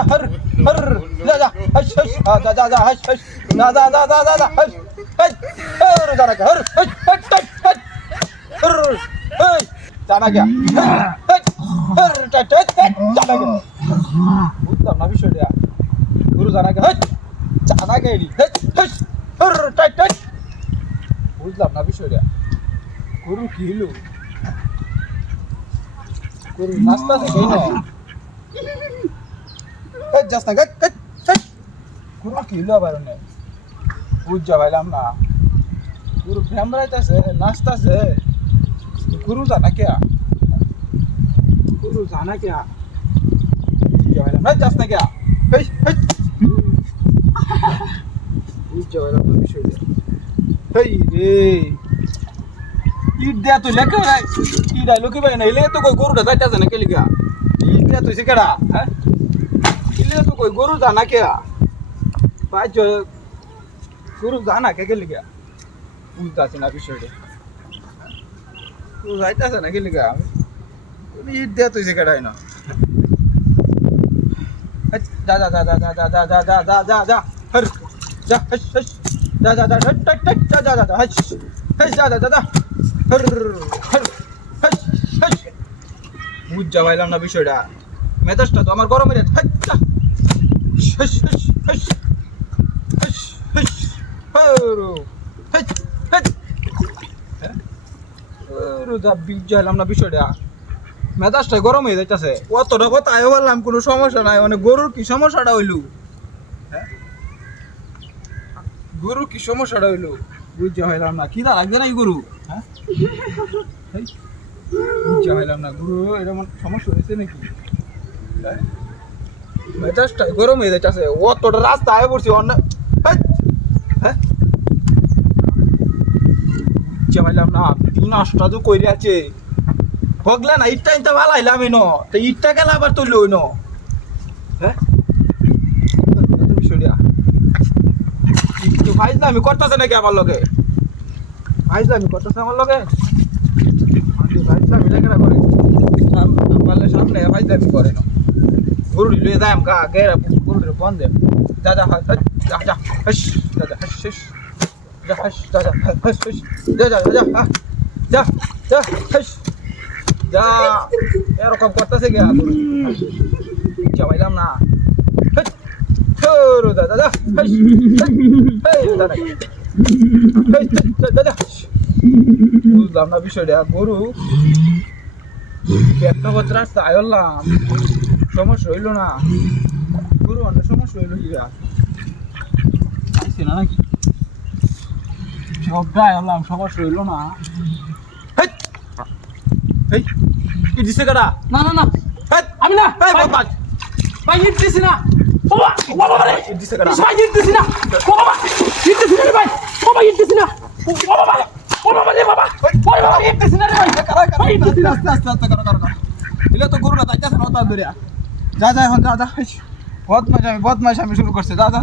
যা হর হর যা যা হস হস যা যা যা হস হস যা যা যা যা যা যা হস হস হর যা না হর হস হস হস হস হর হস যা না গয়া হস হর টা টা যা না গয়া বুঝলাম না বিষয়টা গুরু জানা গয়া হস যা না গেলি হস হস হর টা টা বুঝলাম না বিষয়টা গুরু কি হলো গুরু নাস্তা থেকে না এই যাস না গুরু কি হলো আবার না বুঝ যাবাইলাম না গুরু ফ্যাম রাইতাছে নাস্তাছে গুরু জানা কে গুরু জানা কে যাবাইলাম না যাস না কে এই এই বুঝ যাবাইলাম না বিষয়টা এই রে ইট দেয়া তুই লেখা নাই ইট আইলো কি ভাই না ইলে তো কই গরুটা যাইতাছে না কে লিখা ইট দেয়া তুই কেডা হ্যাঁ ইলে তো কই গরু জানা কে ভাই গরু জানা কে লিখা বুঝতাছি না বিষয়টা তুই যাইতাছে না কে লিখা ইট দেয়া তুই কেডাই না যা যা যা যা যা যা যা যা যা যা যা হর যা হস হস যা যা যা হট হট যা যা যা হস হস যা যা যা হর হর হস হস বুঝ যাবাইলাম না বিষয়টা মেজাজটা তো আমার গরমে রে হস হস হস হস হস হস হর হস হস হর যা বুঝ যাইলাম না বিষয়টা মেজাজটা গরম হয়ে যাইতাছে অতটা কথা আয় বললাম কোনো সমস্যা নাই মানে গরুর কি সমস্যাটা হইলো হ্যাঁ গরুর কি সমস্যাটা হইলো বুঝতে হইলাম না কি দা লাগছে না গরু হ্যাঁ বুঝতে হইলাম না গরু এরকম সমস্যা হয়েছে নাকি মেজাজটা গরম হয়ে যাইতাছে অতটা রাস্তা আয় পড়ছি অন্য হ্যাঁ বুঝতে হইলাম না তিন আটটা তো কইরে আছে ভগলা না ইটটা ইনটা ভালাইলাম এনো তো ইটটা গেল আবার তুললো এনো হ্যাঁ তুমি শুনিয়া একটু ফাইজলামি করতেছে নাকি আমার লগে ফাইজলামি করতেছে আমার লগে ফাইজলামি লেখা করে পারলে সামনে ফাইজলামি করে না গরু লুয়ে যায় আমকা গেরা গরুর বন্ধে যা যা যা যা হস যা যা হস হস যা হস যা যা হস হস যা যা যা যা যা হস যা এরকম করতেছে গে গরু চাইলাম না হস যা যা যা হস বুঝলাম না বিষয়টা গরু একটা কথা রাস্তা আয়লাম সমস্যা হইল না গরু অনেক সমস্যা হইল কি না নাকি সবটা আয়লাম সমস্যা হইল না কি দিছে কাটা না না না আমি না ভাই হিট দিছি না বাবা বাবা রে দিছে কাটা ভাই হিট দিছি না বাবা হিট দিছি না ভাই বাবা হিট দিছি না বাবা বাবা রে বাবা ওরে বাবা হিট দিছি না রে ভাই আস্তে আস্তে আস্তে করো দিলে তো গরুটা যাইতেছে না তার ধরে যা যা এখন যা যা বদমাশ আমি শুরু করছে যা যা